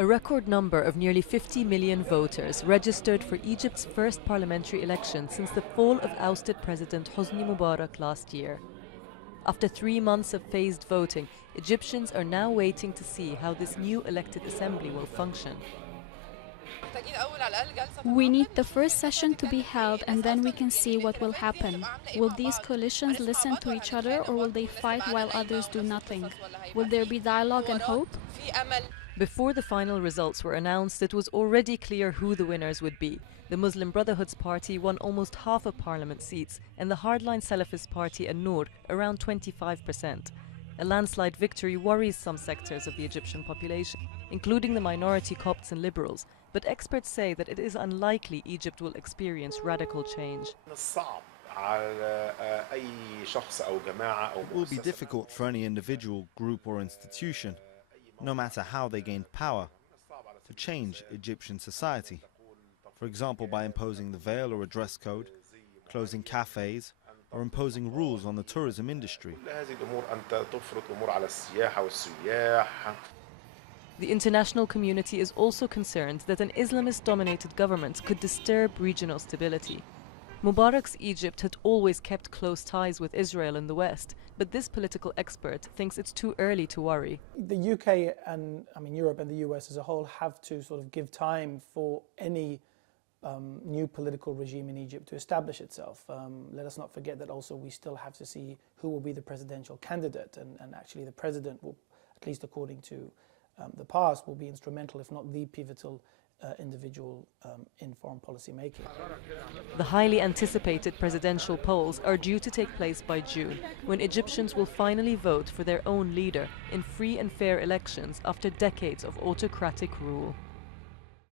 A record number of nearly 50 million voters registered for Egypt's first parliamentary election since the fall of ousted President Hosni Mubarak last year. After 3 months of phased voting, Egyptians are now waiting to see how this new elected assembly will function. We need the first session to be held, and then we can see what will happen. Will these coalitions listen to each other, or will they fight while others do nothing? Will there be dialogue and hope? Before the final results were announced, it was already clear who the winners would be. The Muslim Brotherhood's party won almost half of parliament seats, and the hardline Salafist party An-Noor around 25%. A landslide victory worries some sectors of the Egyptian population, including the minority Copts and liberals, but experts say that it is unlikely Egypt will experience radical change. It will be difficult for any individual, group or institution, no matter how they gain power, to change Egyptian society. For example, by imposing the veil or a dress code, closing cafes, or imposing rules on the tourism industry. The international community is also concerned that an Islamist-dominated government could disturb regional stability. Mubarak's Egypt had always kept close ties with Israel and the West, but this political expert thinks it's too early to worry. The UK and Europe and the US as a whole have to sort of give time for any new political regime in Egypt to establish itself. Let us not forget that also we still have to see who will be the presidential candidate, and actually the president will, at least according to the past, will be instrumental, if not the pivotal individual in foreign policy making. The highly anticipated presidential polls are due to take place by June, when Egyptians will finally vote for their own leader in free and fair elections after decades of autocratic rule.